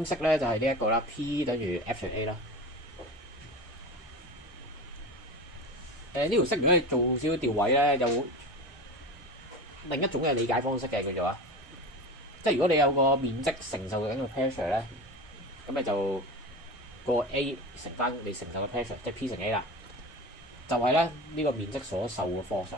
公式咧就係呢一個啦 ，P 等於 F 乘 A 啦。呢條式如果你做少少調位咧，有另一種嘅理解方式嘅叫做啊，即係如果你有個面積承受緊個 pressure 咧，咁你就個 A 乘翻你承受嘅 pressure， 即係 P 乘 A 啦，就係咧呢個面積所受嘅 force。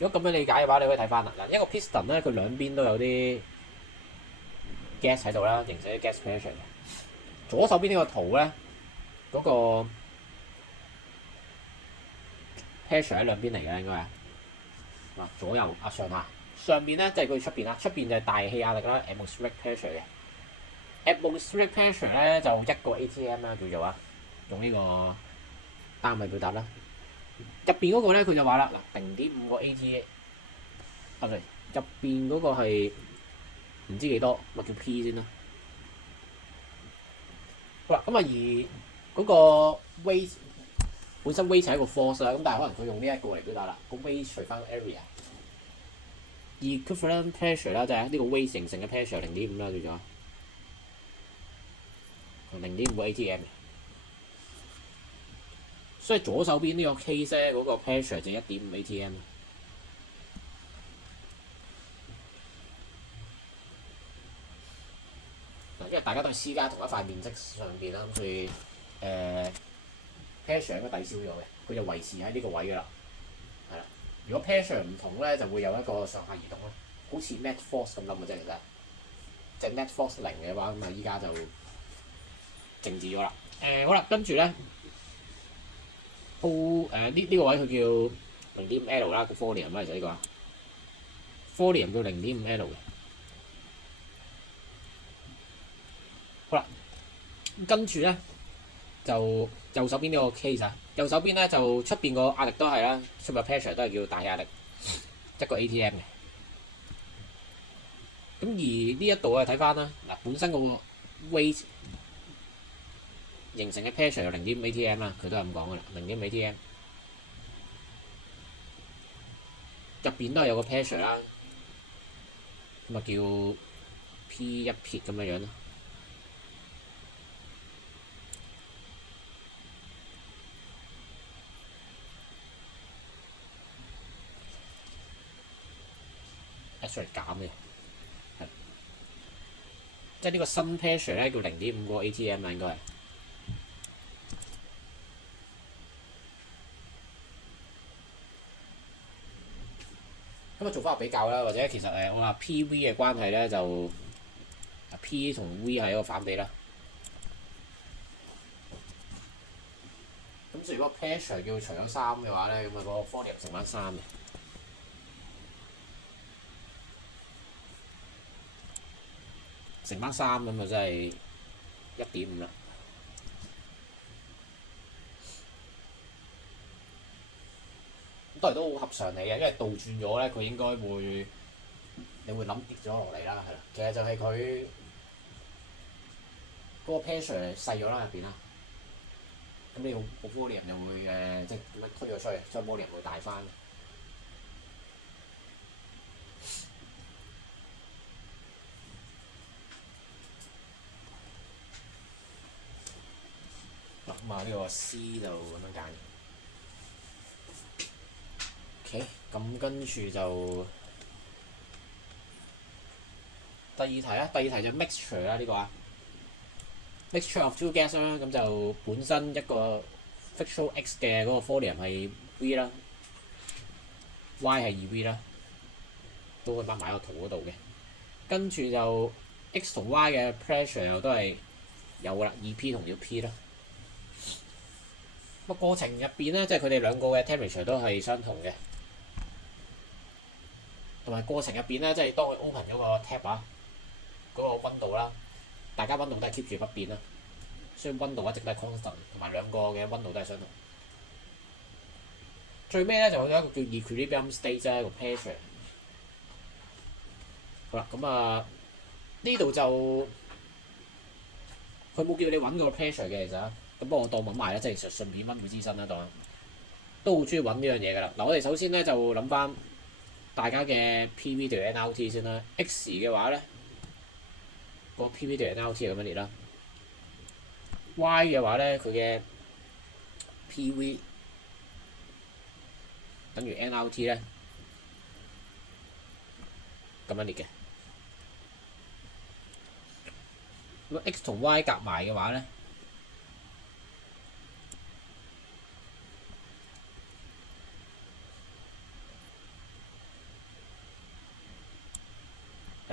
如果咁樣理解嘅話，你可以睇翻啦。嗱，一個 piston 咧，佢兩邊都有啲 gas 喺度啦，形成啲 gas pressure 嘅。左手邊呢個圖咧，嗰個 pressure 喺兩邊嚟嘅應該係嗱，左右啊上下。上邊咧即係佢出邊啦，出邊就係大氣壓力啦 ，atmospheric pressure 嘅。atmospheric pressure 咧就1個 atm 啦，叫做啊，用呢個單位表達啦。入邊嗰個咧佢就話啦，嗱0.5個 ATA， 啊對，入邊嗰個係唔知幾多，咪叫 P 先啦。好啦，咁啊而嗰個 weight 本身 weight 係一個 force 啦，咁但係可能佢用呢一個嚟表達啦，個 weight 除翻個 area。equivalent pressure 啦，就係呢個 weight 形成嘅 pressure 0.5啦，叫做0.5個 atm。所以左手邊呢個 case 咧，嗰個 pressure 就1.5 atm。因為大家都係施加同一塊面積上邊啦，咁所以pressure 應該抵消咗嘅，佢就維持喺呢個位㗎啦。係啦，如果 pressure 唔同咧，就會有一個上下移動啦，好似 net force 咁諗嘅啫，其實即係 net force 0嘅話，咁啊依家就靜止咗啦。好啦，跟住咧。呢個位佢叫0.5 L 啦，個 volume 啦，就呢個 volume 叫0.5 L 嘅。好啦，跟住咧就右手邊呢個 case 啊，右手邊咧就出邊個壓力都係啦，出邊 pressure 都係叫大氣壓力1個 atm 嘅。咁而呢一度啊睇翻啦，嗱本身個 weight 形成嘅 pressure 有0.5 atm 啦，佢都係咁講嘅啦，0.5 atm。入邊都係有個 pressure 啦，咁啊叫 P 一撇咁樣樣咯。actually 減嘅，係即係呢個新 pressure 咧叫0.5個 atm 啦，應該係。咁啊做翻個比較啦，或者其實我話 P-V 嘅關係咧就 P 同 V 係一個反比啦。咁所以如果 pressure 叫除咗3嘅話咧，咁啊嗰個 volume 乘翻3嘅。乘翻3咁啊，真係1.5啦。咁當然都好合常理嘅，因為倒轉咗咧，佢應該會你會諗跌咗落嚟啦，係啦。其實就係佢嗰個 pressure 細咗啦入邊啦，咁你個 volume 就會即係點樣推咗出去，所以 volume 會大翻。咁啊呢個 C 就咁樣揀。OK， 咁跟住就第二題啦，第二題就 mixture 啦呢個啊 ，mixture of two gas 啦，咁就本身一個 frictional x 嘅嗰個 volume 係 V 啦 ，y 係2V 啦，都可以擺埋喺個圖嗰度嘅。跟住就 x 同 y 嘅 pressure 又都係有噶啦，2P 同 P 啦。個過程入邊咧，即係佢哋兩個嘅 temperature 都係相同嘅，同埋過程入邊咧，即係當佢 open 咗個 tap 啊，嗰個溫度啦，大家溫度都係 keep 住不變啦，所以溫度一直都係 constant， 同埋兩個嘅溫度都係相同。最尾咧就有一個叫 equilibrium state 啫，個 pressure。好啦，咁啊呢度就佢冇叫你揾個 pressure 嘅，其實咁不過我當揾埋啦，即係順便溫故知新啦，當都好中意揾呢樣嘢噶啦。嗱，我哋首先咧就諗翻大家嘅 PV 對 NLT 先啦。X 嘅話咧，個 PV 對 NLT 係咁樣列啦。Y 嘅話咧，佢嘅 PV 等於 NLT 咧咁樣列嘅。如果 X 同 Y 夾埋嘅話咧，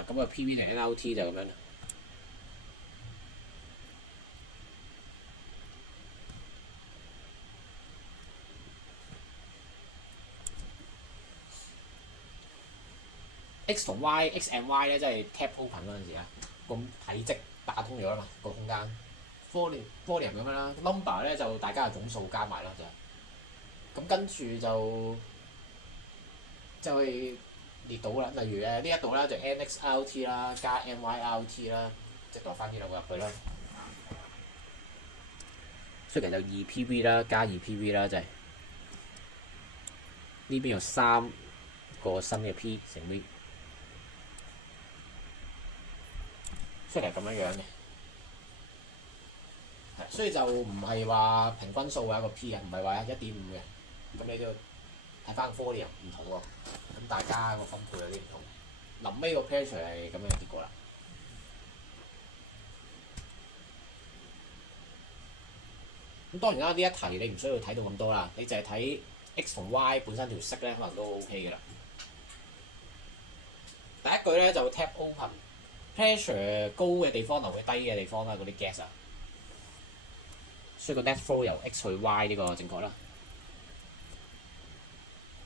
咁個 PV 同 NLT 就咁樣。X 同 Y、X and Y 咧，即係 tap open 嗰陣時啊，個體積打通咗啦嘛，個空間。volume 咁樣啦 ，number 咧就大家嘅總數加埋啦就。咁跟住就係列到啦，例如呢一度咧就 NXRT 啦，加 NYRT 啦，即係度翻呢兩個入去啦。所以其實就2PV 啦，加2PV 啦，就係呢邊有3個新嘅 P 乘 V。所以係咁樣嘅，所以就唔係話平均數嘅一個 P 嘅，唔係話1.5嘅，咁你都要睇翻個 volume 唔同喎，咁大家個分配有啲唔同。臨尾個 pressure 係咁樣嘅結果啦。咁當然啦，呢一題你唔需要睇到咁多啦，你就係睇 X 同 Y 本身條式咧，可能都 OK 嘅啦。第一句咧就 tap open。pressure 高嘅地方流去低嘅地方啦，嗰啲 gas 啊，所以個 net flow 由 X 去 Y 呢個正確啦。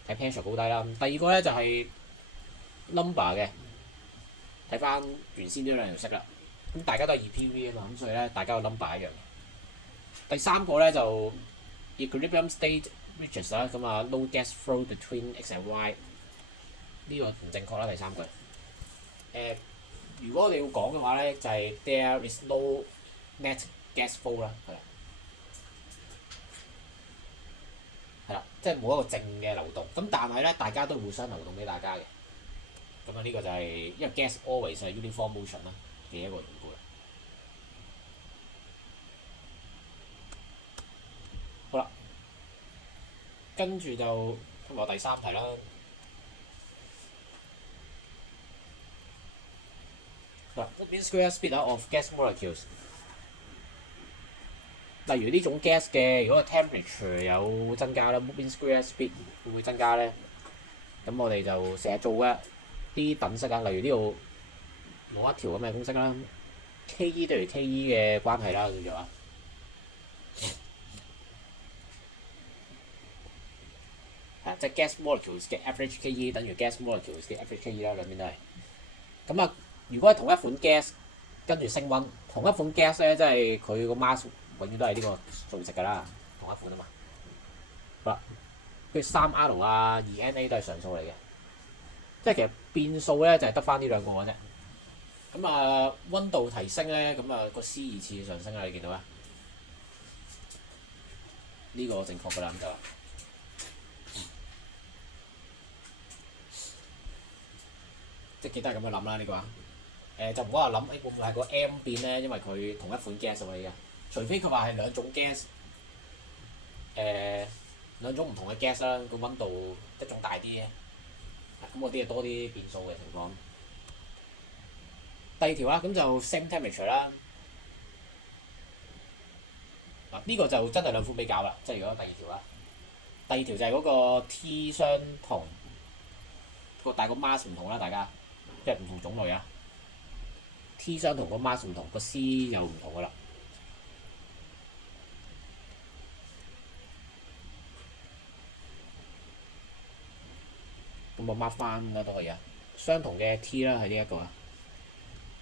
睇 pressure 高低啦。第二個咧就係 number 嘅，睇翻原先呢兩條式啦。咁大家都係2PV啊嘛，咁所以咧大家個 number 一樣。第三個咧就 equilibrium state reaches 啦，咁啊 no gas flow between X and Y 呢個唔正確啦。第三句如果你要講嘅話咧，就係 there is no net gas flow 啦，係啦，即係冇一個正嘅流動。咁但係咧，大家都互相流動俾大家嘅。咁啊，呢個就係因為 gas always 係 uniform motion 啦嘅一個緣故啦。好啦，跟住就通過第三題啦。mean square speed of gas molecules。例如呢種 gas 嘅，如果個 temperature 有增加啦 mean square speed 會唔會增加咧？咁我哋就成日做嘅啲等式啊，例如呢度攞一條咁嘅公式啦 ，Ke 對於 Ke 嘅關係啦，叫做啊。即係 gas molecules 嘅 average Ke 等於 gas molecules 嘅 average Ke 啦，兩邊都係。咁啊，如果係同一款 gas 跟住升溫，同一款 gas 咧，即係佢個 mass 永遠都係呢個數值㗎啦，同一款啊嘛。好啦，跟住3R 啊、2Na 都係常數嚟嘅，即係其實變數咧就係得翻呢兩個嘅啫。咁啊，溫度提升咧，咁啊個 C 二次上升啦，你見到啊？呢個正確㗎啦，咁就。即係記得係咁樣諗啦，呢個就唔好話諗會唔會係個 M 變咧，因為佢同一款 gas 嚟嘅，除非佢話係兩種 gas，兩種唔同嘅 gas 啦，個溫度一種大啲嘅，咁嗰啲係多啲變數嘅情況。第二條啦，咁就 same temperature 啦。嗱，呢個就真係兩款比較啦，即係如果第二條啦，第二條就係嗰個 T 相同，但係個 mass 唔同啦，大家。即係唔同種類啊 ，T 相同個 mass 唔同，個 C 又唔同噶啦。咁我 mark 翻啦都可以啊。相同嘅 T 啦係呢一個啊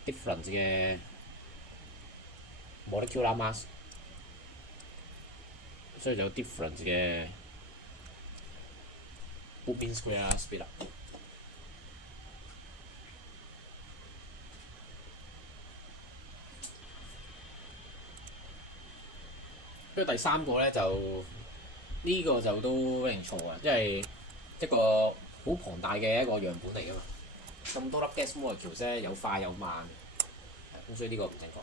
，difference 嘅 molecular mass，所以就有 difference 嘅 mean square speed 啦。跟住第三個咧就呢個就都一定錯啊，因為一個好龐大嘅一個樣本嚟㗎嘛。咁多粒 gas molecule 啫，有快有慢，咁所以呢個唔正確。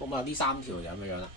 咁啊，呢3條就咁樣啦。